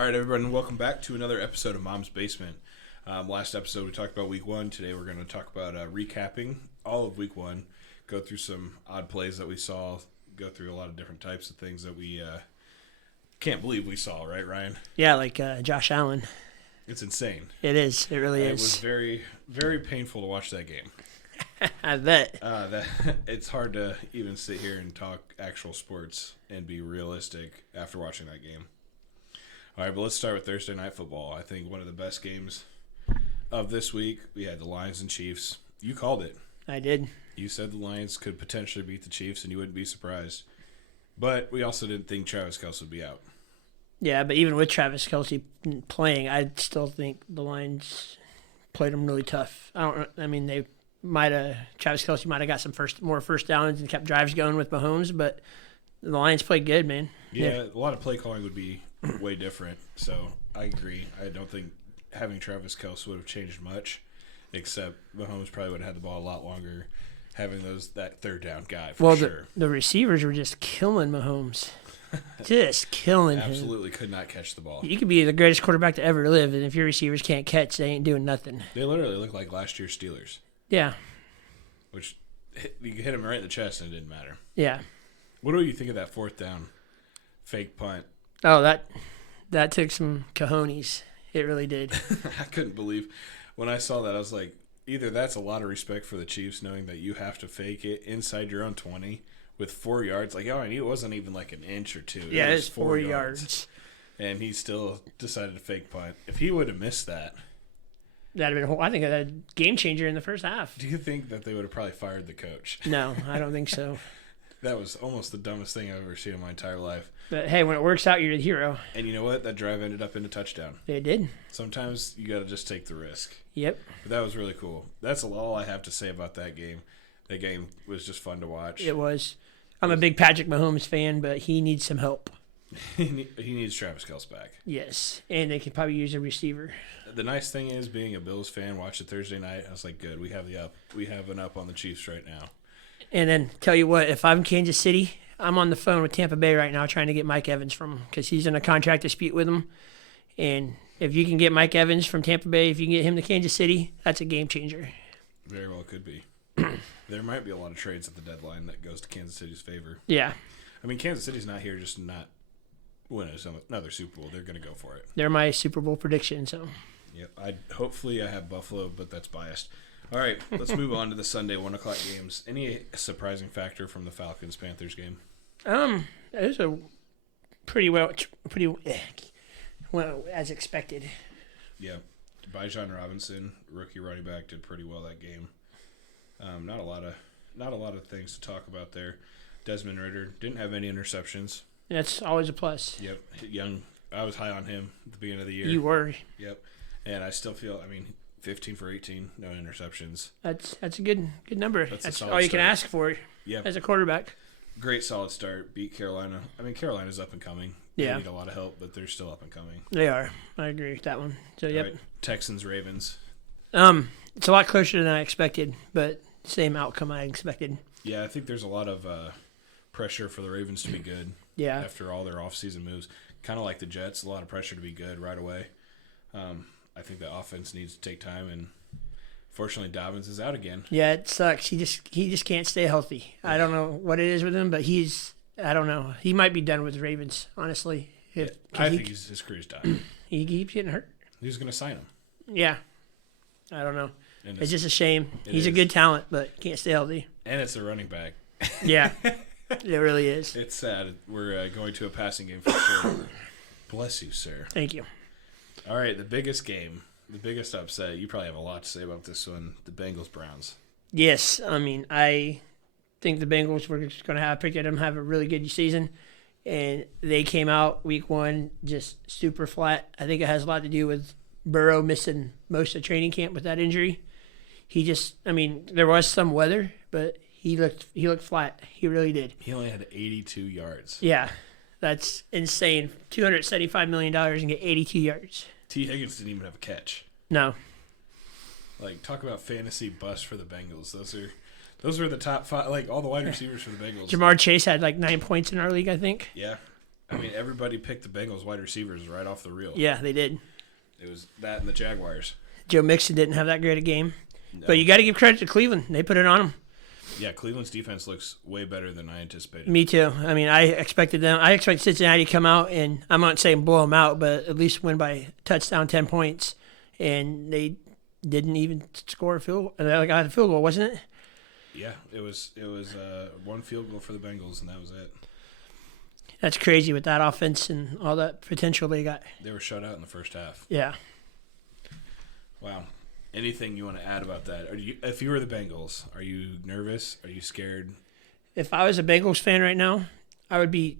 All right, everyone, welcome back to another episode of Mom's Basement. Last episode we talked about week one. Today we're going to talk about recapping all of week one, go through some odd plays that we saw, go through a lot of different types of things that we can't believe we saw, right, Ryan? Yeah, like Josh Allen. It's insane. It is. It really It is. was very, very painful to watch that game. I bet. It's hard to even sit here and talk actual sports and be realistic after watching that game. All right, but let's start with Thursday Night Football. I think one of the best games of this week. We had the Lions and Chiefs. You called it. I did. You said the Lions could potentially beat the Chiefs, and you wouldn't be surprised. But we also didn't think Travis Kelce would be out. Yeah, but even with Travis Kelce playing, I still think the Lions played him really tough. They might have Travis Kelce might have got some more first downs and kept drives going with Mahomes, but the Lions played good, man. Yeah, a lot of play calling would be way different. So I agree. I don't think having Travis Kelce would have changed much, except Mahomes probably would have had the ball a lot longer, having that third down guy for sure. The receivers were just killing Mahomes. Just killing him. Absolutely could not catch the ball. You could be the greatest quarterback to ever live, and if your receivers can't catch, they ain't doing nothing. They literally look like last year's Steelers. Yeah. Which, you hit him right in the chest and it didn't matter. Yeah. What do you think of that fourth down fake punt? Oh, that took some cojones. It really did. I couldn't believe when I saw that. I was like, either that's a lot of respect for the Chiefs, knowing that you have to fake it inside your own 20 with 4 yards. Like, I knew it wasn't even like an inch or two. Yeah, it's 4 yards. And he still decided to fake punt. If he would have missed that, that'd have been I think a game changer in the first half. Do you think that they would have probably fired the coach? No, I don't think so. That was almost the dumbest thing I've ever seen in my entire life. But hey, when it works out, you're the hero. And you know what? That drive ended up in a touchdown. It did. Sometimes you got to just take the risk. Yep. But that was really cool. That's all I have to say about that game. That game was just fun to watch. It was. I'm a big Patrick Mahomes fan, but he needs some help. He needs Travis Kelce back. Yes, and they could probably use a receiver. The nice thing is, being a Bills fan, watch it Thursday night. I was like, good. We have an up on the Chiefs right now. And then tell you what, if I'm Kansas City, I'm on the phone with Tampa Bay right now trying to get Mike Evans from him because he's in a contract dispute with him. And if you can get Mike Evans from Tampa Bay, if you can get him to Kansas City, that's a game changer. Very well could be. There might be a lot of trades at the deadline that goes to Kansas City's favor. Yeah. I mean, Kansas City's not here just to not win another Super Bowl. They're going to go for it. They're my Super Bowl prediction. So. Yep. Hopefully I have Buffalo, but that's biased. All right, let's move on to the Sunday 1 o'clock games. Any surprising factor from the Falcons-Panthers game? It was a pretty well as expected. Yeah, Bijan Robinson, rookie running back, did pretty well that game. Not a lot of things to talk about there. Desmond Ridder didn't have any interceptions. That's always a plus. Yep, young. I was high on him at the beginning of the year. You were. Yep, and I still feel. 15 for 18, no interceptions. That's a good number. That's all you can ask for as a quarterback. Great solid start. Beat Carolina. Carolina's up and coming. Yeah. They need a lot of help, but they're still up and coming. They are. I agree with that one. So, yep. Right. Texans, Ravens. It's a lot closer than I expected, but same outcome I expected. Yeah, I think there's a lot of pressure for the Ravens to be good. Yeah. After all their offseason moves. Kind of like the Jets, a lot of pressure to be good right away. I think the offense needs to take time, and fortunately, Dobbins is out again. Yeah, it sucks. He just can't stay healthy. I don't know what it is with him, but I don't know. He might be done with the Ravens, honestly. I think his career's done. He keeps getting hurt. Who's going to sign him? Yeah, I don't know. It's just a shame. He's a good talent, but can't stay healthy. And it's a running back. Yeah, it really is. It's sad. We're going to a passing game for sure. Bless you, sir. Thank you. All right, the biggest game, the biggest upset. You probably have a lot to say about this one. The Bengals-Browns. Yes, I think the Bengals were just going to pick at them, have a really good season, and they came out week one just super flat. I think it has a lot to do with Burrow missing most of training camp with that injury. There was some weather, but he looked flat. He really did. He only had 82 yards. Yeah. That's insane. $275 million and get 82 yards. T. Higgins didn't even have a catch. No. Talk about fantasy bust for the Bengals. Those are the top 5, all the wide receivers for the Bengals. Jamar Chase had 9 points in our league, I think. Yeah. I mean, everybody picked the Bengals wide receivers right off the reel. Yeah, they did. It was that and the Jaguars. Joe Mixon didn't have that great a game. No. But you got to give credit to Cleveland. They put it on them. Yeah, Cleveland's defense looks way better than I anticipated. Me too. I mean, I expected Cincinnati to come out, and I'm not saying blow them out, but at least win by touchdown, 10 points. And they didn't even score a field goal. They got a field goal, wasn't it? Yeah, it was one field goal for the Bengals, and that was it. That's crazy with that offense and all that potential they got. They were shut out in the first half. Yeah. Wow. Anything you want to add about that? If you were the Bengals, are you nervous? Are you scared? If I was a Bengals fan right now, I would be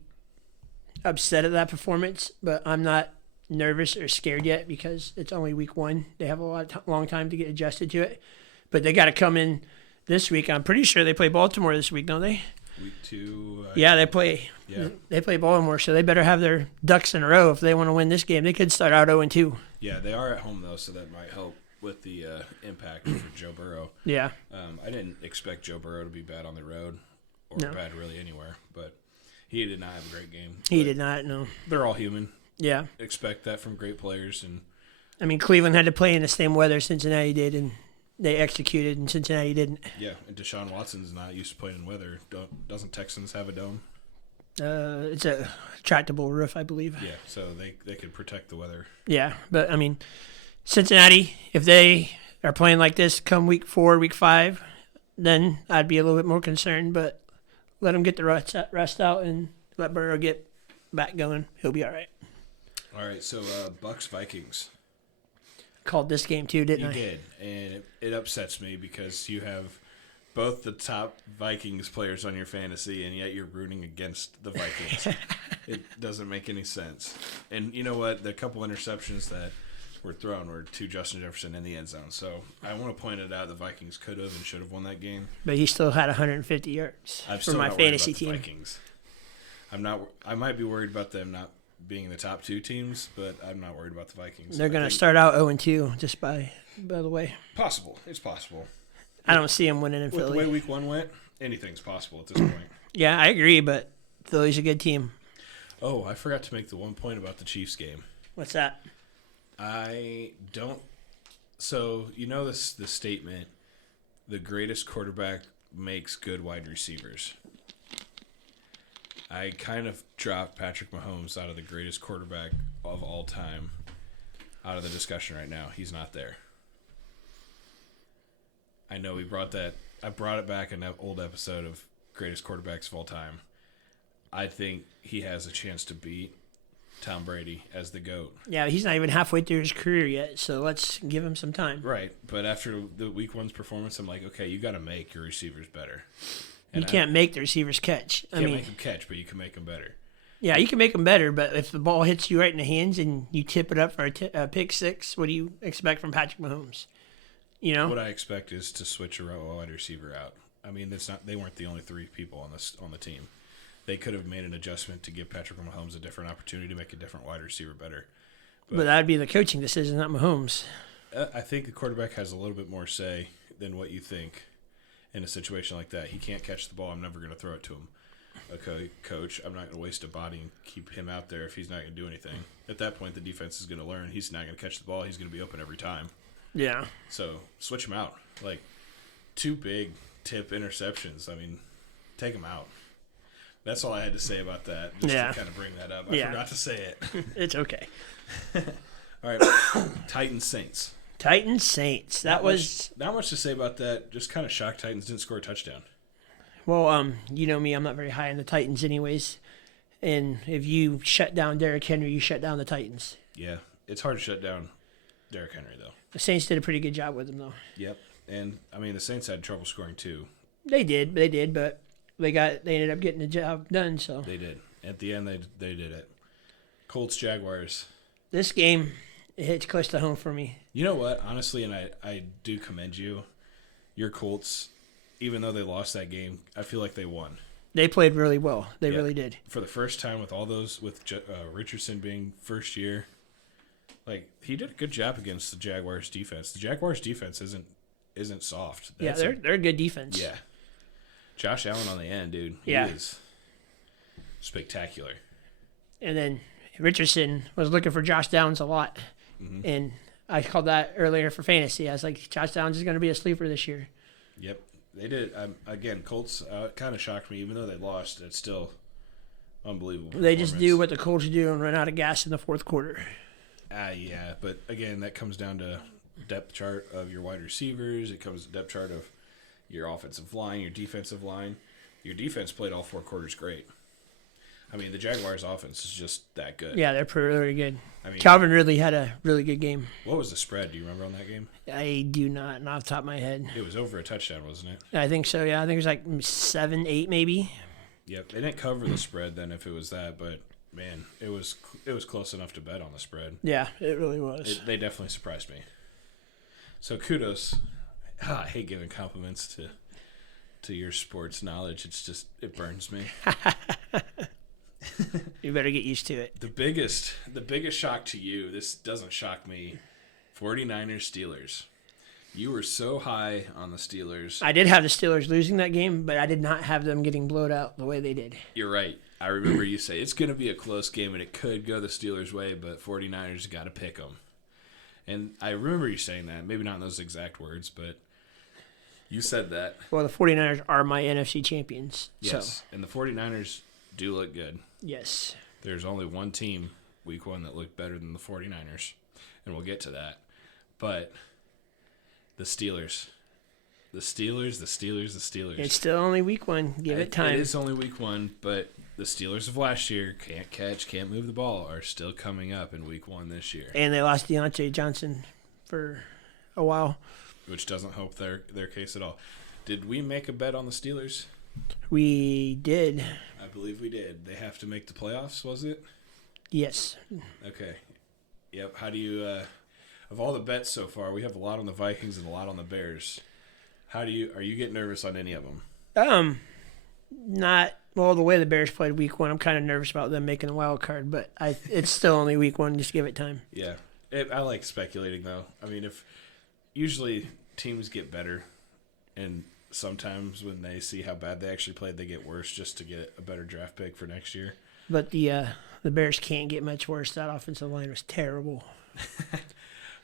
upset at that performance, but I'm not nervous or scared yet because it's only week 1. They have a long time to get adjusted to it, but they got to come in this week. I'm pretty sure they play Baltimore this week, don't they? Week 2. Yeah, they play. Yeah. They play Baltimore, so they better have their ducks in a row if they want to win this game. They could start out 0-2. Yeah, they are at home though, so that might help with the impact for Joe Burrow. Yeah. I didn't expect Joe Burrow to be bad on the road or No. bad really anywhere, but he did not have a great game. He But did not, no. They're all human. Yeah. Expect that from great players, and I mean, Cleveland had to play in the same weather Cincinnati did, and they executed, and Cincinnati didn't. yeah. And Deshaun Watson's not used to playing in weather. Doesn't Texans have a dome? It's a retractable roof, I believe. Yeah, so they could protect the weather. Yeah, but I mean, Cincinnati, if they are playing like this come week 4, week 5, then I'd be a little bit more concerned. But let them get the rest out and let Burrow get back going. He'll be all right. All right, so Bucks Vikings. Called this game too, didn't You I? did, and it upsets me because you have both the top Vikings players on your fantasy, and yet you're rooting against the Vikings. It doesn't make any sense. And you know what? The couple interceptions that were thrown were to Justin Jefferson in the end zone. So I want to point it out: the Vikings could have and should have won that game. But he still had 150 yards I'm for still my not worried fantasy about the team. Vikings. I'm not. I might be worried about them not being the top 2 teams, but I'm not worried about the Vikings. They're I going to think- start out 0-2, just by the way. Possible. It's possible. I don't see them winning in With the Philly. way week 1 went, anything's possible at this point. Yeah, I agree, but Philly's a good team. Oh, I forgot to make the one point about the Chiefs game. What's that? I don't. So you know the statement: the greatest quarterback makes good wide receivers. I kind of dropped Patrick Mahomes out of the greatest quarterback of all time out of the discussion right now. He's not there. I know we brought that. I brought it back in that old episode of greatest quarterbacks of all time. I think he has a chance to beat Tom Brady as the GOAT. Yeah, he's not even halfway through his career yet, so let's give him some time. Right, but after the week 1's performance, I'm like, okay, you got to make your receivers better. You can't make the receivers catch. I Can't mean, make them catch, but you can make them better. yeah, you can make them better, but if the ball hits you right in the hands and you tip it up for a pick 6, what do you expect from Patrick Mahomes? You know? What I expect is to switch a wide receiver out. I mean, it's not. They weren't the only 3 people on the team. They could have made an adjustment to give Patrick Mahomes a different opportunity to make a different wide receiver better. But that'd be the coaching decision, not Mahomes. I think the quarterback has a little bit more say than what you think in a situation like that. He can't catch the ball. I'm never going to throw it to him. Okay, coach, I'm not going to waste a body and keep him out there if he's not going to do anything. At that point, the defense is going to learn. He's not going to catch the ball. He's going to be open every time. Yeah. So switch him out. Like 2 big tip interceptions. I mean, take him out. That's all I had to say about that. Just Yeah. to kind of bring that up. I forgot to say it. It's okay. All right, Titans Saints. Titans Saints. That was not much to say about that. Just kind of shocked Titans didn't score a touchdown. well. You know me. I'm not very high on the Titans, anyways. And if you shut down Derrick Henry, you shut down the Titans. Yeah, it's hard to shut down Derrick Henry though. The Saints did a pretty good job with him, though. Yep, and I mean the Saints had trouble scoring too. They did, but they ended up getting the job done. So They did. At the end, they did it. Colts Jaguars. this game, it hits close to home for me. You know what? Honestly, and I do commend you. Your Colts, even though they lost that game, I feel like they won. They played really well. They Yeah. really did. For the first time with all those, with Richardson being first year, like he did a good job against the Jaguars defense. The Jaguars defense isn't soft. Yeah, they're a good defense. Yeah. Josh Allen on the end, dude. Yeah. He is spectacular. And then Richardson was looking for Josh Downs a lot. Mm-hmm. And I called that earlier for fantasy. I was like, Josh Downs is going to be a sleeper this year. Yep, they did. Again, Colts kind of shocked me. Even though they lost, it's still unbelievable. They just do what the Colts do and run out of gas in the fourth quarter. Yeah, but again, that comes down to depth chart of your wide receivers. It comes to depth chart of your offensive line, your defensive line. Your defense played all 4 quarters great. I mean, the Jaguars' offense is just that good. Yeah, they're pretty good. I mean, Calvin Ridley had a really good game. what was the spread? Do you remember on that game? I do not off the top of my head. It was over a touchdown, wasn't it? I think so, yeah. I think it was like 7-8 maybe. Yep. They didn't cover the spread then if it was that, but man, it was close enough to bet on the spread. Yeah, it really was. They definitely surprised me. So kudos. I hate giving compliments to your sports knowledge. It's just, it burns me. You better get used to it. The biggest shock to you, this doesn't shock me, 49ers Steelers. You were so high on the Steelers. I did have the Steelers losing that game, but I did not have them getting blowed out the way they did. You're right. I remember you say it's going to be a close game and it could go the Steelers' way, but 49ers got to pick them. And I remember you saying that, maybe not in those exact words, but you said that. Well, the 49ers are my NFC champions. Yes, So, and the 49ers do look good. yes. There's only one team, week 1, that looked better than the 49ers, and we'll get to that. But the Steelers. The Steelers. It's still only week 1. Give it time. It is only week 1, but the Steelers of last year, can't catch, can't move the ball, are still coming up in week 1 this year. And they lost Deontay Johnson for a while. Which doesn't help their case at all. Did we make a bet on the Steelers? We did. I believe we did. They have to make the playoffs, was it? Yes. Okay. Yep. How do you, of all the bets so far, we have a lot on the Vikings and a lot on the Bears. Are you getting nervous on any of them? Not, well, the way the Bears played week 1, I'm kind of nervous about them making the wild card, but it's still only week 1. Just give it time. Yeah. I like speculating, though. I mean, usually teams get better, and sometimes when they see how bad they actually played, they get worse just to get a better draft pick for next year. But the Bears can't get much worse. That offensive line was terrible.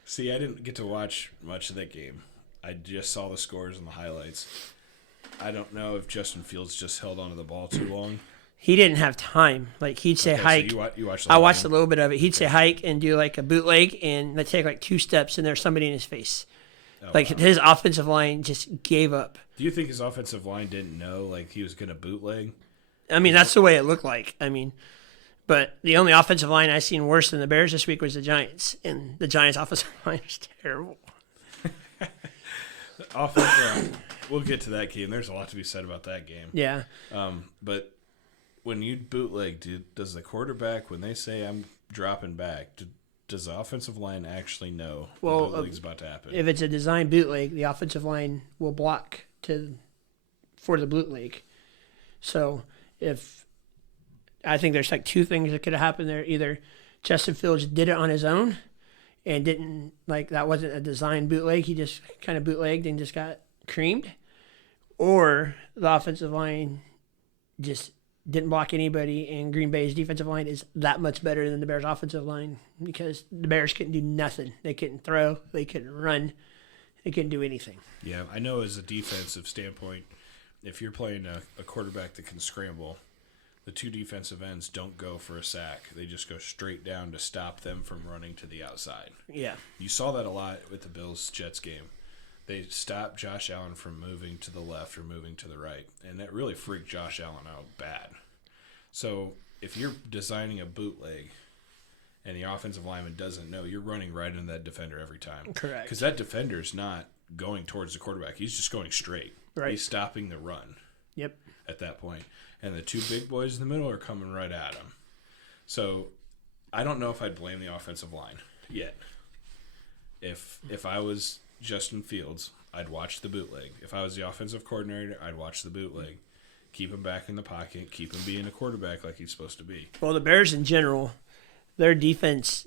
See, I didn't get to watch much of that game. I just saw the scores and the highlights. I don't know if Justin Fields just held onto the ball too long. He didn't have time. Like, he'd say hike. So you watched I watched a little bit of it. He'd say hike and do like a bootleg, and they'd take like 2 steps, and there's somebody in his face. Wow. His offensive line just gave up. Do you think his offensive line didn't know like he was going to bootleg? I mean, that's the way it looked like. I mean, but the only offensive line I seen worse than the Bears this week was the Giants, and the Giants' offensive line was terrible. We'll get to that game. There's a lot to be said about that game. Yeah. But when you bootleg, does the quarterback, when they say I'm dropping back, does the offensive line actually know the bootleg's about to happen? If it's a design bootleg, the offensive line will block for the bootleg. So I think there's like 2 things that could have happened there. Either Justin Fields did it on his own and didn't, like, that wasn't a design bootleg. He just kind of bootlegged and just got creamed. Or the offensive line just didn't block anybody, and Green Bay's defensive line is that much better than the Bears' offensive line because the Bears couldn't do nothing. They couldn't throw. They couldn't run. They couldn't do anything. Yeah, I know as a defensive standpoint, if you're playing a quarterback that can scramble, the 2 defensive ends don't go for a sack. They just go straight down to stop them from running to the outside. Yeah. You saw that a lot with the Bills-Jets game. They stopped Josh Allen from moving to the left or moving to the right, and that really freaked Josh Allen out bad. So if you're designing a bootleg and the offensive lineman doesn't know, you're running right into that defender every time. Correct. Because that defender's not going towards the quarterback. He's just going straight. Right. He's stopping the run. Yep. At that point. And the 2 big boys in the middle are coming right at him. So I don't know if I'd blame the offensive line yet. If I was Justin Fields, I'd watch the bootleg. If I was the offensive coordinator, I'd watch the bootleg. Keep him back in the pocket. Keep him being a quarterback like he's supposed to be. Well, the Bears in general, their defense,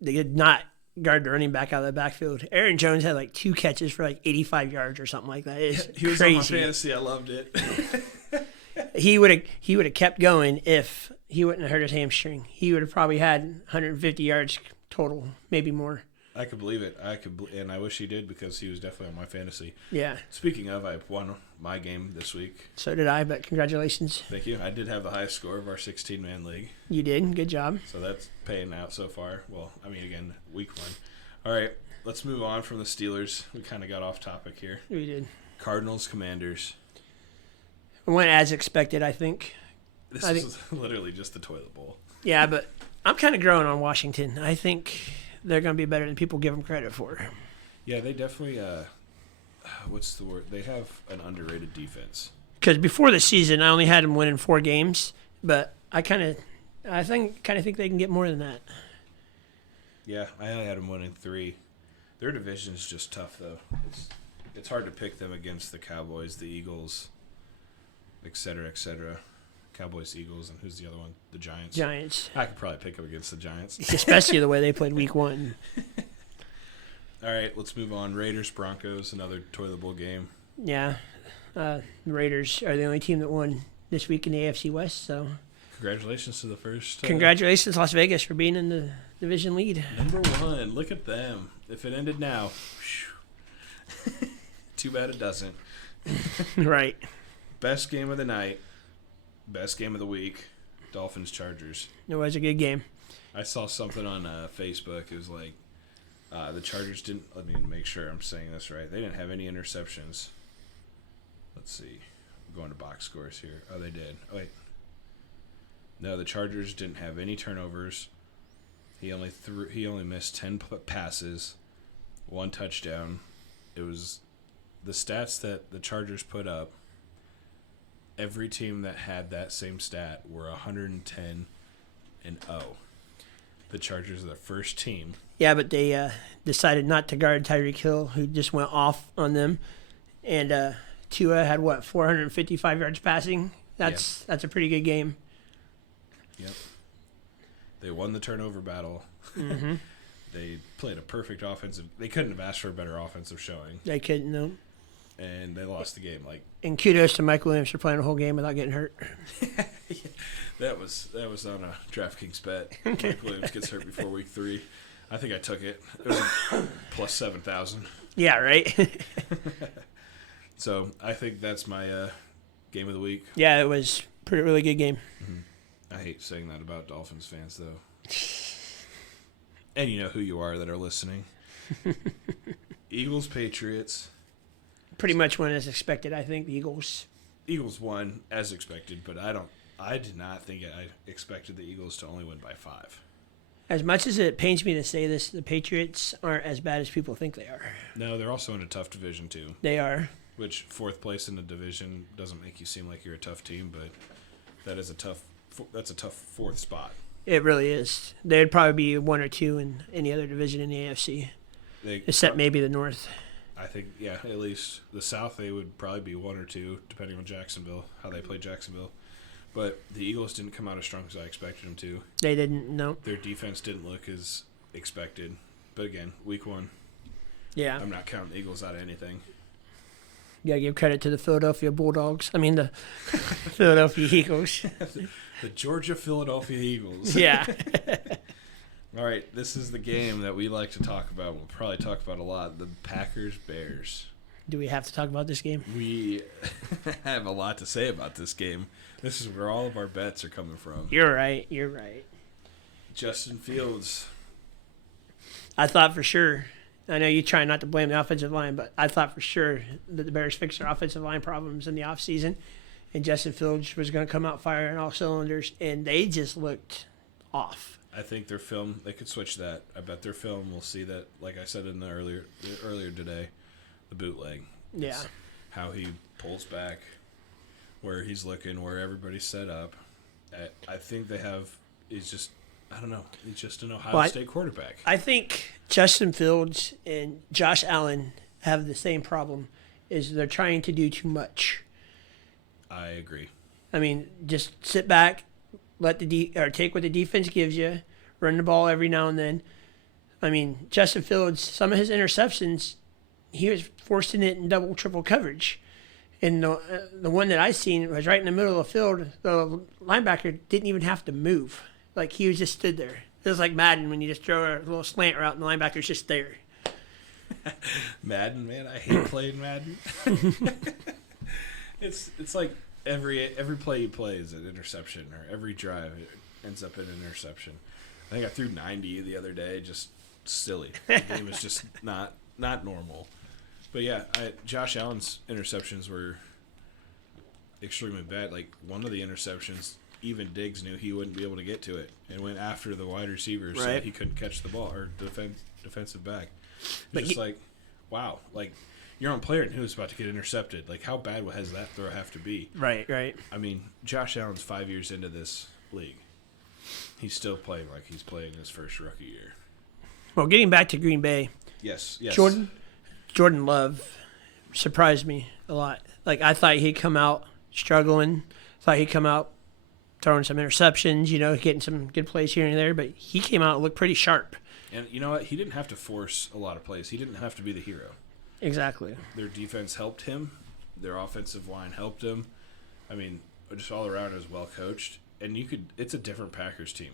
they did not guard the running back out of the backfield. Aaron Jones had like 2 catches for like 85 yards or something like that. It's he was crazy. on my fantasy. I loved it. He would have kept going if he wouldn't have hurt his hamstring. He would have probably had 150 yards total, maybe more. I could believe it. And I wish he did because he was definitely on my fantasy. Yeah. Speaking of, I won my game this week. So did I, but congratulations. Thank you. I did have the highest score of our 16-man league. You did. Good job. So that's paying out so far. Well, I mean, again, week 1. All right, let's move on from the Steelers. We kind of got off topic here. We did. Cardinals, Commanders. It went as expected, I think. This is literally just the toilet bowl. Yeah, but I'm kind of growing on Washington. I think they're going to be better than people give them credit for. Yeah, they definitely, what's the word? They have an underrated defense. Because before the season, I only had them winning 4 games, but I kind of think they can get more than that. Yeah, I only had them winning 3. Their division is just tough, though. It's hard to pick them against the Cowboys, the Eagles, et cetera, et cetera. Cowboys, Eagles, and who's the other one? The Giants. Giants. I could probably pick them against the Giants. Especially the way they played week 1. All right, let's move on. Raiders, Broncos, another toilet bowl game. Yeah. The Raiders are the only team that won this week in the AFC West, so congratulations to the first. Congratulations, Las Vegas, for being in the division lead. Number 1. Look at them. If it ended now, too bad it doesn't. Right. Best game of the night. Best game of the week. Dolphins, Chargers. It was a good game. I saw something on Facebook. It was like the Chargers didn't. Let me make sure I'm saying this right. They didn't have any interceptions. Let's see. I'm going to box scores here. Oh, they did. Oh, wait. No, the Chargers didn't have any turnovers. He only missed 10 passes, 1 touchdown. It was the stats that the Chargers put up. Every team that had that same stat were 110-0. The Chargers are the first team. Yeah, but they decided not to guard Tyreek Hill, who just went off on them. And Tua had, 455 yards passing? That's a pretty good game. Yep. They won the turnover battle. Mm-hmm. They played a perfect offensive. They couldn't have asked for a better offensive showing. They couldn't, no. And they lost the game. And kudos to Mike Williams for playing the whole game without getting hurt. That was on a DraftKings bet. Mike Williams gets hurt before week 3. I think I took it. It was plus 7,000. Yeah, right? So I think that's my game of the week. Yeah, it was a really good game. Mm-hmm. I hate saying that about Dolphins fans, though. And you know who you are that are listening. Eagles, Patriots. Pretty much went as expected, I think, the Eagles. Eagles won as expected, but I did not think I expected the Eagles to only win by 5. As much as it pains me to say this, the Patriots aren't as bad as people think they are. No, they're also in a tough division, too. They are. Which 4th place in the division doesn't make you seem like you're a tough team, but that's a tough 4th spot. It really is. They'd probably be 1 or 2 in any other division in the AFC, except maybe the North. I think, yeah, at least the South, they would probably be 1 or 2, depending on Jacksonville, how they play Jacksonville. But the Eagles didn't come out as strong as I expected them to. They didn't, no. Their defense didn't look as expected. But again, week 1. Yeah. I'm not counting the Eagles out of anything. You got to give credit to the Philadelphia Bulldogs. I mean, the Philadelphia Eagles. The Georgia-Philadelphia Eagles. Yeah. All right, this is the game that we like to talk about. We'll probably talk about a lot. The Packers-Bears. Do we have to talk about this game? We have a lot to say about this game. This is where all of our bets are coming from. You're right. You're right. Justin Fields. I thought for sure. I know you try not to blame the offensive line, but I thought for sure that the Bears fixed their offensive line problems in the offseason, and Justin Fields was going to come out firing all cylinders, and they just looked off. I think their film, they could switch that. I bet their film will see that, like I said in the earlier today, the bootleg. Yeah. It's how he pulls back, where he's looking, where everybody's set up. I think they have, he's just an Ohio State quarterback. I think Justin Fields and Josh Allen have the same problem, is they're trying to do too much. I agree. I mean, just sit back, let take what the defense gives you, run the ball every now and then. I mean, Justin Fields, some of his interceptions, he was forcing it in double, triple coverage. And the one that I seen was right in the middle of the field. The linebacker didn't even have to move. Like, he was just stood there. It was like Madden when you just throw a little slant route and the linebacker's just there. Madden, man, I hate playing Madden. It's like every play you play is an interception, or every drive it ends up in an interception. I think I threw 90 the other day, just silly. The game was just not normal. But yeah, Josh Allen's interceptions were extremely bad. Like, one of the interceptions, even Diggs knew he wouldn't be able to get to it, and went after the wide receiver, so Right. he couldn't catch the ball, or defensive back. But Just like, wow, like, you're on player and who's about to get intercepted. Like, how bad has that throw have to be? Right, right. I mean, Josh Allen's 5 years into this league. He's still playing like he's playing his first rookie year. Well, getting back to Green Bay, Yes. Jordan Love surprised me a lot. Like, I thought he'd come out struggling. Thought he'd come out throwing some interceptions, getting some good plays here and there. But he came out and looked pretty sharp. And you know what? He didn't have to force a lot of plays. He didn't have to be the hero. Exactly. Their defense helped him. Their offensive line helped him. I mean, just all around it was well coached. And it's a different Packers team.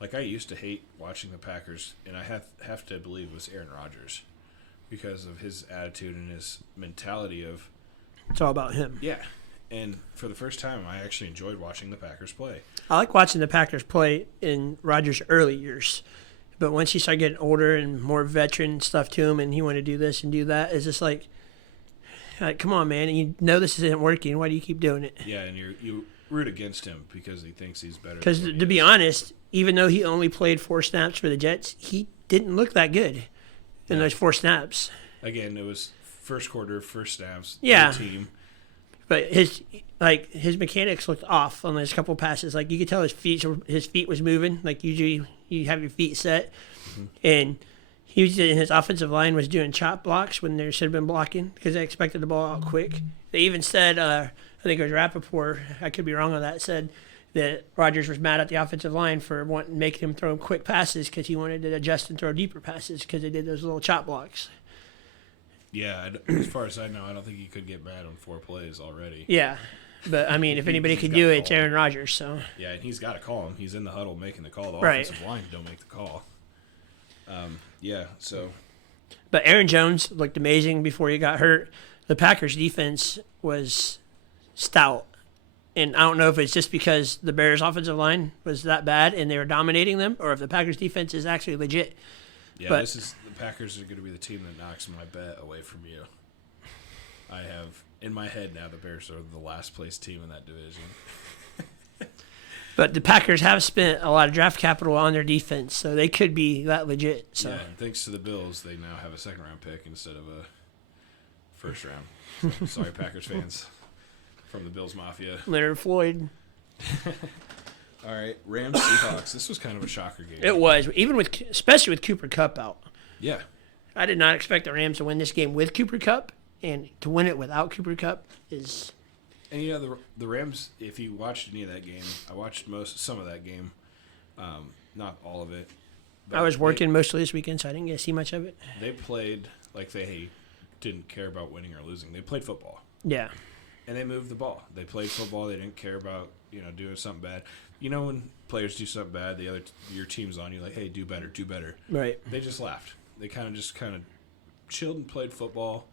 Like, I used to hate watching the Packers, and I have to believe it was Aaron Rodgers because of his attitude and his mentality of, It's all about him. yeah. And for the first time, I actually enjoyed watching the Packers play. I like watching the Packers play in Rodgers' early years. But once he started getting older and more veteran stuff to him, and he wanted to do this and do that, it's just like come on, man. And you know this isn't working. Why do you keep doing it? Yeah, and you root against him because he thinks he's better. Because than what he to be is. honest, even though he only played 4 snaps for the Jets, he didn't look that good in Yeah. those 4 snaps. Again, it was first quarter, first snaps. Yeah. New team. But his mechanics looked off on those couple passes. Like, you could tell his feet was moving. Like, usually you have your feet set, and his offensive line was doing chop blocks when they should have been blocking because they expected the ball out quick. They even said, I think it was Rappaport, I could be wrong on that, said that Rodgers was mad at the offensive line for making him throw quick passes because he wanted to adjust and throw deeper passes because they did those little chop blocks. Yeah, as far as I know, I don't think he could get mad on 4 plays already. Yeah. But, I mean, if anybody He's could got do a it, it's call. Aaron Rodgers. So Yeah, and he's got to call him. He's in the huddle making the call. The Right. offensive line don't make the call. Yeah, so But Aaron Jones looked amazing before he got hurt. The Packers' defense was stout. And I don't know if it's just because the Bears' offensive line was that bad and they were dominating them, or if the Packers' defense is actually legit. yeah, But- the Packers are going to be the team that knocks my bet away from you. I have in my head now the Bears are the last place team in that division. But the Packers have spent a lot of draft capital on their defense, so they could be that legit. So Yeah, and thanks to the Bills, they now have a second-round pick instead of a first round. So, sorry, Packers fans from the Bills Mafia. Leonard Floyd. All right, Rams Seahawks. This was kind of a shocker game. It was, especially with Cooper Kupp out. Yeah, I did not expect the Rams to win this game with Cooper Kupp, and to win it without Cooper Kupp is and the Rams. If you watched any of that game, I watched some of that game, not all of it. But I was working mostly this weekend, so I didn't get to see much of it. They played like they didn't care about winning or losing. They played football. Yeah. And they moved the ball. They played football. They didn't care about, doing something bad. When players do something bad, your team's on you like, hey, do better, do better. Right. They just laughed. They kind of chilled and played football.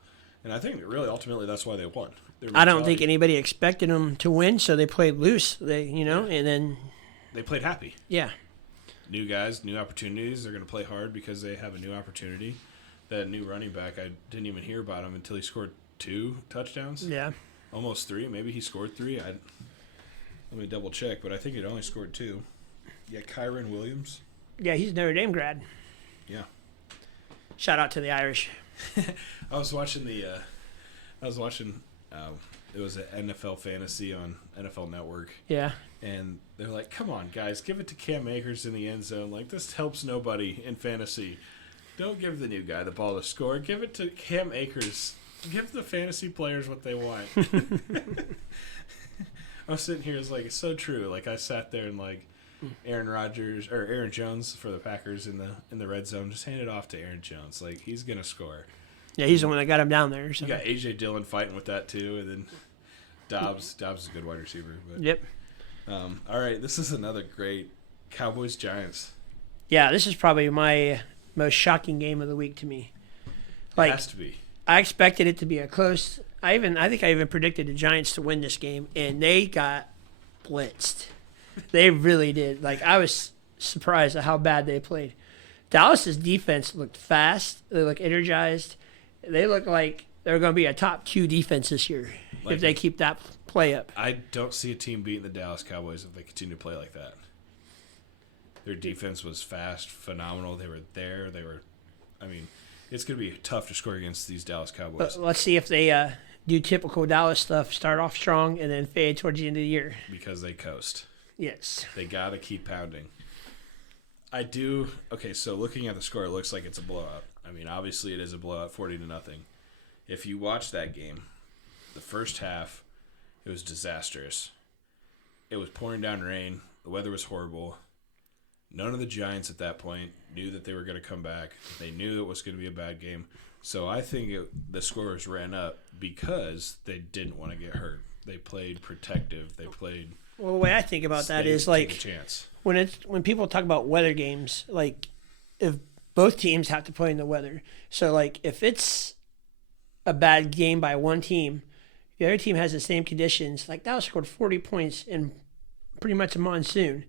And I think really ultimately that's why they won. I don't think anybody expected them to win, so they played loose. And then They played happy. yeah, New guys, new opportunities. They're going to play hard because they have a new opportunity. That new running back, I didn't even hear about him until he scored 2 touchdowns. yeah. Almost 3. Maybe he scored 3. Let me double check, but I think it only scored 2. Yeah, Kyron Williams. Yeah, he's a Notre Dame grad. Yeah. Shout out to the Irish. I was watching it was an NFL Fantasy on NFL Network, Yeah. and they're like, come on, guys, give it to Cam Akers in the end zone. Like, this helps nobody in fantasy. Don't give the new guy the ball to score. Give it to Cam Akers. Give the fantasy players what they want. I was sitting here, it's so true. Like, I sat there and Aaron Jones for the Packers in the red zone, just hand it off to Aaron Jones. Like, he's gonna score. Yeah, he's the one that got him down there. So. You got A.J. Dillon fighting with that too, and then Dobbs is a good wide receiver. But, Yep. All right, this is another great Cowboys-Giants. Yeah, this is probably my most shocking game of the week to me. It has to be. I expected it to be a close. I think I even predicted the Giants to win this game, and they got blitzed. They really did. Like, I was surprised at how bad they played. Dallas's defense looked fast. They looked energized. They look like they're going to be a top 2 defense this year if they keep that play up. I don't see a team beating the Dallas Cowboys if they continue to play like that. Their defense was fast, phenomenal. They were there. It's going to be tough to score against these Dallas Cowboys. But let's see if they do typical Dallas stuff, start off strong, and then fade towards the end of the year. Because they coast. Yes. They got to keep pounding. I do. Okay, so looking at the score, it looks like it's a blowout. I mean, obviously it is a blowout, 40-0. If you watch that game, the first half, it was disastrous. It was pouring down rain. The weather was horrible. None of the Giants at that point knew that they were going to come back. They knew it was going to be a bad game. So I think the scores ran up because they didn't want to get hurt. They played protective. They played. Well, the way I think about that is take like a chance. when people talk about weather games, like if both teams have to play in the weather. So like if it's a bad game by one team, the other team has the same conditions. Like Dallas scored 40 points in pretty much a monsoon,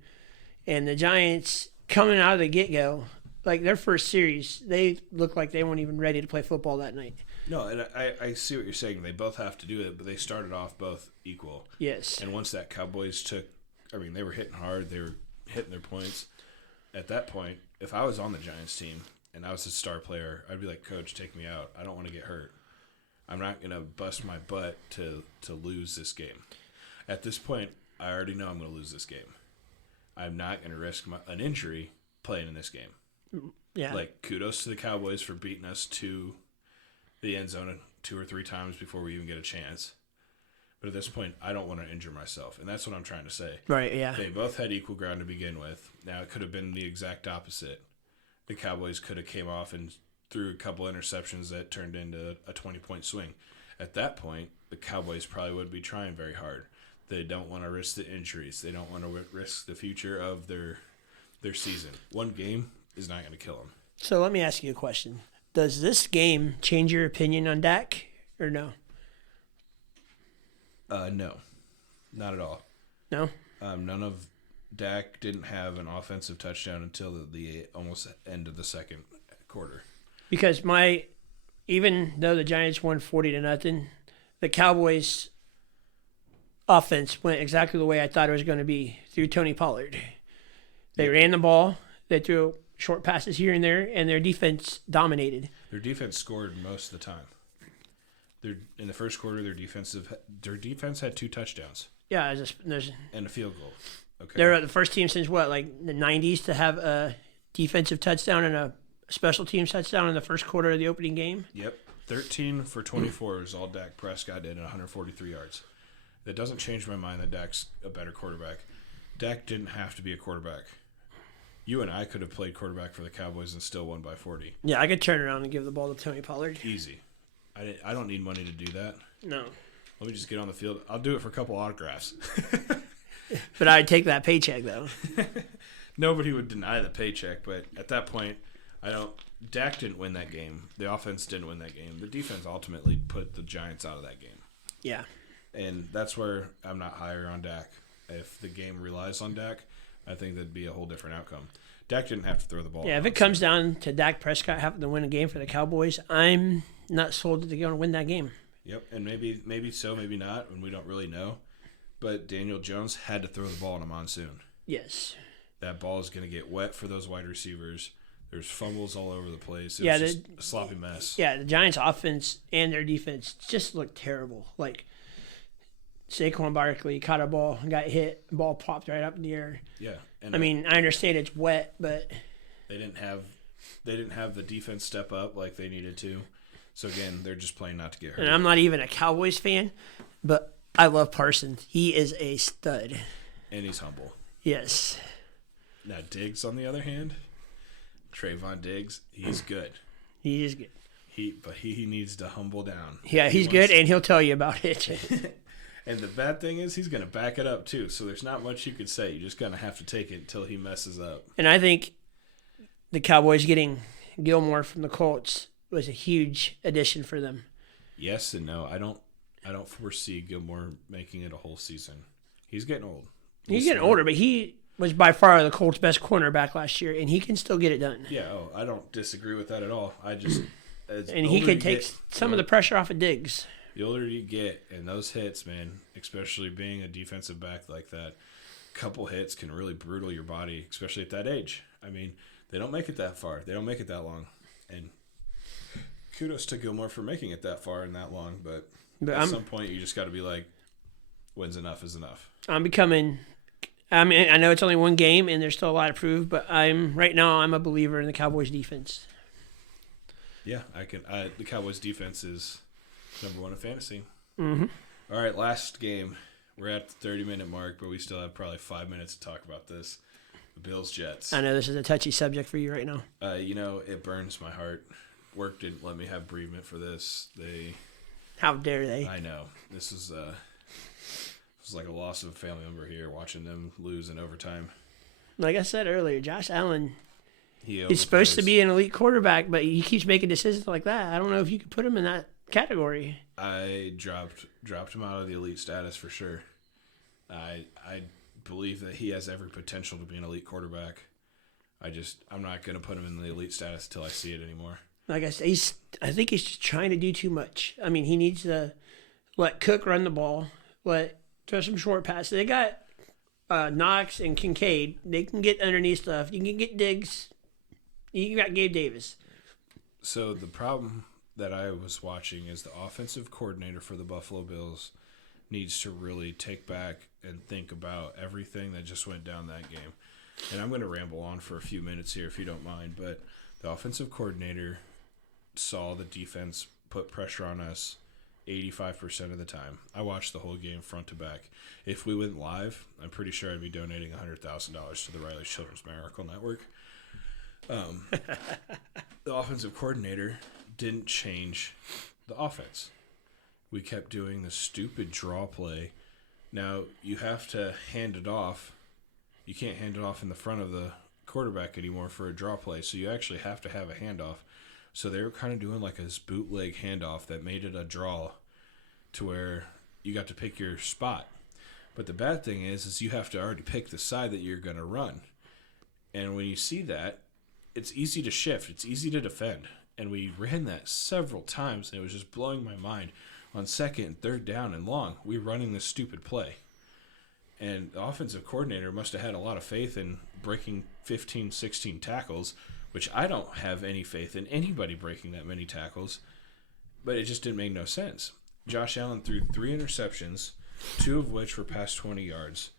and the Giants coming out of the get-go, like their first series, they look like they weren't even ready to play football that night. No, and I see what you're saying. They both have to do it, but they started off both equal. Yes. And once that Cowboys they were hitting hard. They were hitting their points. At that point, if I was on the Giants team and I was a star player, I'd be like, Coach, take me out. I don't want to get hurt. I'm not going to bust my butt to lose this game. At this point, I already know I'm going to lose this game. I'm not going to risk an injury playing in this game. Yeah. Like, kudos to the Cowboys for beating us to the end zone 2 or 3 times before we even get a chance. But at this point, I don't want to injure myself, and that's what I'm trying to say. Right, yeah. They both had equal ground to begin with. Now, it could have been the exact opposite. The Cowboys could have came off and threw a couple interceptions that turned into a 20-point swing. At that point, the Cowboys probably would be trying very hard. They don't want to risk the injuries. They don't want to risk the future of their season. One game is not going to kill them. So let me ask you a question. Does this game change your opinion on Dak or no? No, not at all. No? None of Dak didn't have an offensive touchdown until the almost end of the second quarter. Because even though the Giants won 40-0, the Cowboys offense went exactly the way I thought it was going to be through Tony Pollard. They ran the ball, they threw short passes here and there, and their defense dominated. Their defense scored most of the time. In the first quarter, their defense had 2 touchdowns. Yeah, And a field goal. Okay. They're the first team since like the 90s to have a defensive touchdown and a special teams touchdown in the first quarter of the opening game. Yep. 13 for 24 is all Dak Prescott did at 143 yards. That doesn't change my mind that Dak's a better quarterback. Dak didn't have to be a quarterback. You and I could have played quarterback for the Cowboys and still won by 40. Yeah, I could turn around and give the ball to Tony Pollard. Easy. I don't need money to do that. No. Let me just get on the field. I'll do it for a couple autographs. But I'd take that paycheck, though. Nobody would deny the paycheck, but at that point, Dak didn't win that game. The offense didn't win that game. The defense ultimately put the Giants out of that game. Yeah. And that's where I'm not higher on Dak. If the game relies on Dak, I think that'd be a whole different outcome. Dak didn't have to throw the ball. Yeah, if it comes down to Dak Prescott having to win a game for the Cowboys, I'm not sold that they're going to win that game. Yep, and maybe so, maybe not, and we don't really know. But Daniel Jones had to throw the ball in a monsoon. Yes. That ball is going to get wet for those wide receivers. There's fumbles all over the place. It's just a sloppy mess. Yeah, the Giants' offense and their defense just looked terrible. Like, Saquon Barkley caught a ball and got hit. The ball popped right up in the air. Yeah. I mean, I understand it's wet, but they didn't have the defense step up like they needed to. So again, they're just playing not to get hurt. And I'm not even a Cowboys fan, but I love Parsons. He is a stud. And he's humble. Yes. Now Diggs, on the other hand, Trayvon Diggs, he's good. He is good. But he needs to humble down. Yeah, he's good, and he'll tell you about it. And the bad thing is he's going to back it up, too. So there's not much you could say. You're just going to have to take it until he messes up. And I think the Cowboys getting Gilmore from the Colts was a huge addition for them. Yes and no. I don't foresee Gilmore making it a whole season. He's getting old. He's getting older, but he was by far the Colts' best cornerback last year, and he can still get it done. Yeah, I don't disagree with that at all. I just and he could take some of the pressure off of Diggs. The older you get, and those hits, man, especially being a defensive back like that, a couple hits can really brutal your body, especially at that age. I mean, they don't make it that far. They don't make it that long. And kudos to Gilmore for making it that far and that long. But at some point, you just got to be like, when's enough is enough. I mean, I know it's only one game, and there's still a lot to prove, but right now I'm a believer in the Cowboys' defense. Yeah, the Cowboys' defense is number one in fantasy. Mm-hmm. All right, last game. We're at the 30-minute mark, but we still have probably 5 minutes to talk about this. The Bills-Jets. I know this is a touchy subject for you right now. It burns my heart. Work didn't let me have bereavement for this. How dare they? I know. This is like a loss of a family member here, watching them lose in overtime. Like I said earlier, Josh Allen, he's supposed to be an elite quarterback, but he keeps making decisions like that. I don't know if you could put him in that category. I dropped him out of the elite status for sure. I believe that he has every potential to be an elite quarterback. I'm not going to put him in the elite status until I see it anymore. Like I said, I think he's just trying to do too much. I mean, he needs to let Cook run the ball, throw some short passes. They got Knox and Kincaid. They can get underneath stuff. You can get Diggs. You got Gabe Davis. So the problem that I was watching is the offensive coordinator for the Buffalo Bills needs to really take back and think about everything that just went down that game. And I'm going to ramble on for a few minutes here if you don't mind, but the offensive coordinator saw the defense put pressure on us 85% of the time. I watched the whole game front to back. If we went live, I'm pretty sure I'd be donating $100,000 to the Riley Children's Miracle Network. The offensive coordinator didn't change the offense. We kept doing the stupid draw play. Now, you have to hand it off. You can't hand it off in the front of the quarterback anymore for a draw play, so you actually have to have a handoff. So they were kind of doing like this bootleg handoff that made it a draw to where you got to pick your spot. But the bad thing is you have to already pick the side that you're going to run. And when you see that, it's easy to shift. It's easy to defend. And we ran that several times, and it was just blowing my mind. On second and third down and long, we were running this stupid play. And the offensive coordinator must have had a lot of faith in breaking 15, 16 tackles, which I don't have any faith in anybody breaking that many tackles. But it just didn't make no sense. Josh Allen threw 3 interceptions, 2 of which were past 20 yards.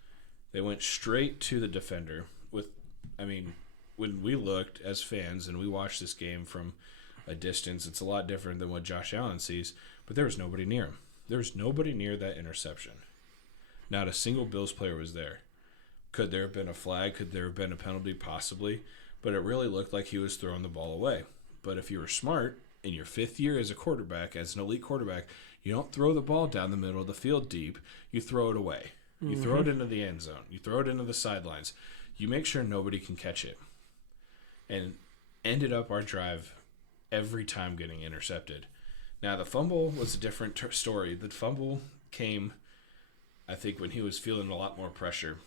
They went straight to the defender. When we looked as fans and we watched this game from a distance, it's a lot different than what Josh Allen sees, but there was nobody near him. There was nobody near that interception. Not a single Bills player was there. Could there have been a flag? Could there have been a penalty? Possibly. But it really looked like he was throwing the ball away. But if you were smart, in your 5th year as a quarterback, as an elite quarterback, you don't throw the ball down the middle of the field deep. You throw it away. You throw it into the end zone. You throw it into the sidelines. You make sure nobody can catch it. And ended up our drive every time getting intercepted. Now, the fumble was a different story. The fumble came, I think, when he was feeling a lot more pressure.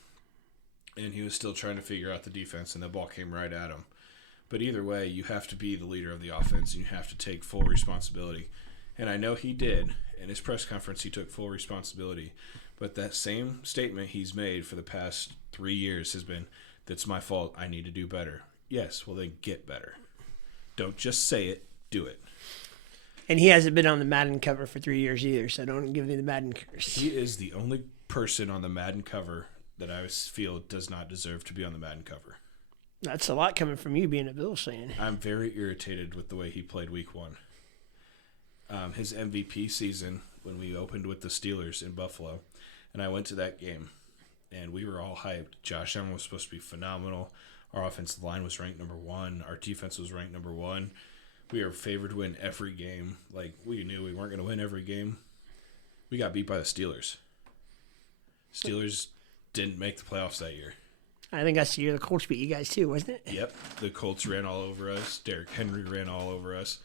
And he was still trying to figure out the defense, and the ball came right at him. But either way, you have to be the leader of the offense, and you have to take full responsibility. And I know he did. In his press conference, he took full responsibility. But that same statement he's made for the past 3 years has been, that's my fault, I need to do better. Yes, well then get better. Don't just say it, do it. And he hasn't been on the Madden cover for 3 years either, so don't give me the Madden curse. He is the only person on the Madden cover that I feel does not deserve to be on the Madden cover. That's a lot coming from you being a Bills fan. I'm very irritated with the way he played week 1. His MVP season, when we opened with the Steelers in Buffalo, and I went to that game, and we were all hyped. Josh Allen was supposed to be phenomenal. Our offensive line was ranked number 1. Our defense was ranked number 1. We are favored to win every game. Like, we knew we weren't going to win every game. We got beat by the Steelers. Steelers didn't make the playoffs that year. I think that's the year the Colts beat you guys too, wasn't it? Yep. The Colts ran all over us. Derrick Henry ran all over us.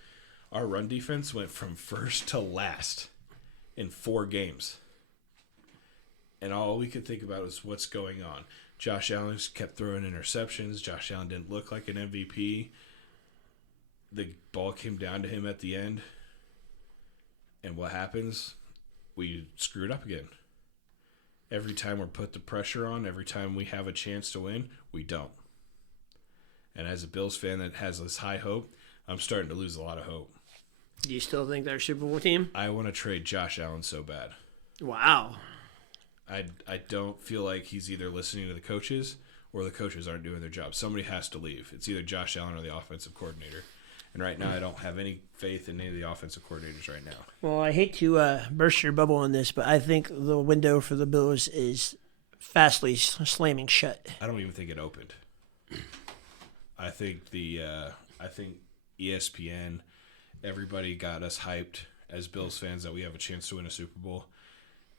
Our run defense went from first to last in 4 games. And all we could think about was what's going on. Josh Allen kept throwing interceptions. Josh Allen didn't look like an MVP. The ball came down to him at the end. And what happens? We screwed up again. Every time we're put the pressure on, every time we have a chance to win, we don't. And as a Bills fan that has this high hope, I'm starting to lose a lot of hope. Do you still think they're a Super Bowl team? I want to trade Josh Allen so bad. Wow. I don't feel like he's either listening to the coaches or the coaches aren't doing their job. Somebody has to leave. It's either Josh Allen or the offensive coordinator. And right now, I don't have any faith in any of the offensive coordinators right now. Well, I hate to burst your bubble on this, but I think the window for the Bills is fastly slamming shut. I don't even think it opened. I think ESPN, everybody got us hyped as Bills fans that we have a chance to win a Super Bowl.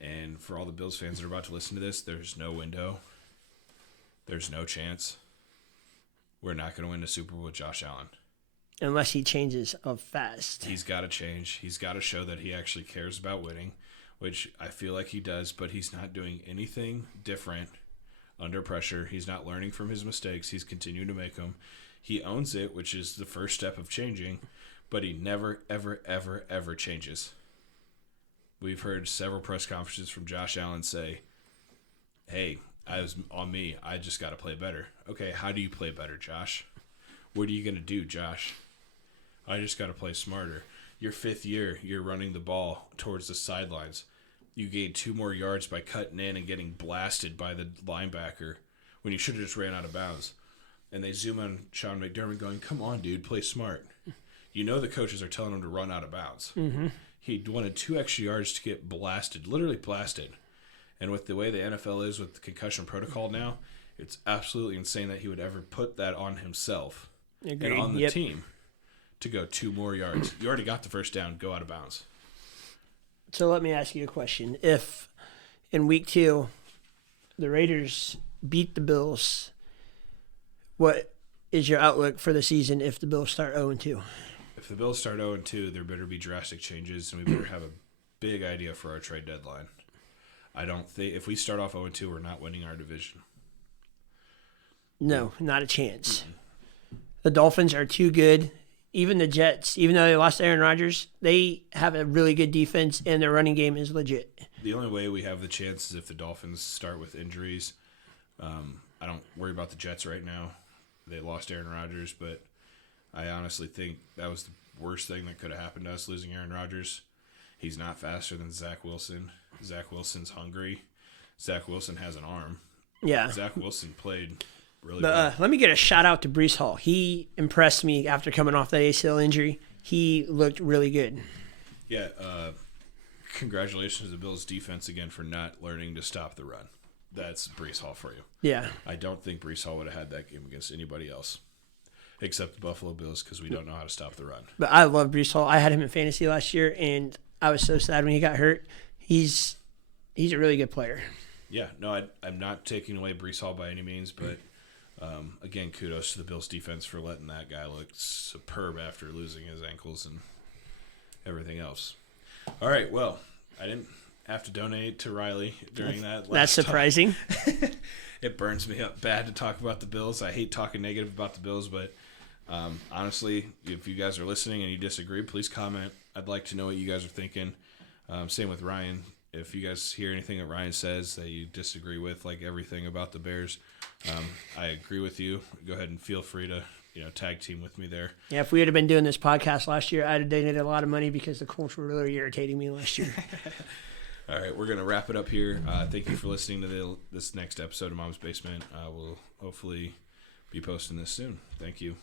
And for all the Bills fans that are about to listen to this, there's no window. There's no chance. We're not going to win the Super Bowl with Josh Allen. Unless he changes up fast. He's got to change. He's got to show that he actually cares about winning, which I feel like he does, but he's not doing anything different under pressure. He's not learning from his mistakes. He's continuing to make them. He owns it, which is the first step of changing, but he never, ever, ever, ever changes. We've heard several press conferences from Josh Allen say, hey, I was on me. I just got to play better. Okay, how do you play better, Josh? What are you going to do, Josh? I just got to play smarter. Your 5th year, you're running the ball towards the sidelines. You gained 2 more yards by cutting in and getting blasted by the linebacker when you should have just ran out of bounds. And they zoom on Sean McDermott going, come on, dude, play smart. You know the coaches are telling him to run out of bounds. Mm-hmm. He wanted 2 extra yards to get blasted, literally blasted. And with the way the NFL is with the concussion protocol now, it's absolutely insane that he would ever put that on himself. Agreed. And on the team to go 2 more yards. You already got the first down. Go out of bounds. So let me ask you a question. If in week 2 the Raiders beat the Bills, what is your outlook for the season if the Bills start 0-2? If the Bills start 0-2, there better be drastic changes, and we better have a big idea for our trade deadline. I don't think if we start off 0-2, we're not winning our division. No, not a chance. The Dolphins are too good. Even the Jets, even though they lost Aaron Rodgers, they have a really good defense, and their running game is legit. The only way we have the chance is if the Dolphins start with injuries. I don't worry about the Jets right now. They lost Aaron Rodgers, but I honestly think that was the worst thing that could have happened to us, losing Aaron Rodgers. He's not faster than Zach Wilson. Zach Wilson's hungry. Zach Wilson has an arm. Yeah. Zach Wilson played really well. Let me get a shout out to Breece Hall. He impressed me after coming off that ACL injury. He looked really good. Yeah. Congratulations to the Bills defense again for not learning to stop the run. That's Breece Hall for you. Yeah. I don't think Breece Hall would have had that game against anybody else except the Buffalo Bills because we don't know how to stop the run. But I love Breece Hall. I had him in fantasy last year, and I was so sad when he got hurt. He's a really good player. Yeah. No, I'm not taking away Breece Hall by any means, but again, kudos to the Bills defense for letting that guy look superb after losing his ankles and everything else. All right, well, I didn't have to donate to Riley during that last That's surprising. It burns me up bad to talk about the Bills. I hate talking negative about the Bills, but honestly, if you guys are listening and you disagree, please comment. I'd like to know what you guys are thinking. Same with Ryan. If you guys hear anything that Ryan says that you disagree with, like everything about the Bears, I agree with you. Go ahead and feel free to tag team with me there. Yeah, if we had been doing this podcast last year, I'd have donated a lot of money because the Colts were really irritating me last year. All right, we're going to wrap it up here. Thank you for listening to this next episode of Mom's Basement. We'll hopefully be posting this soon. Thank you.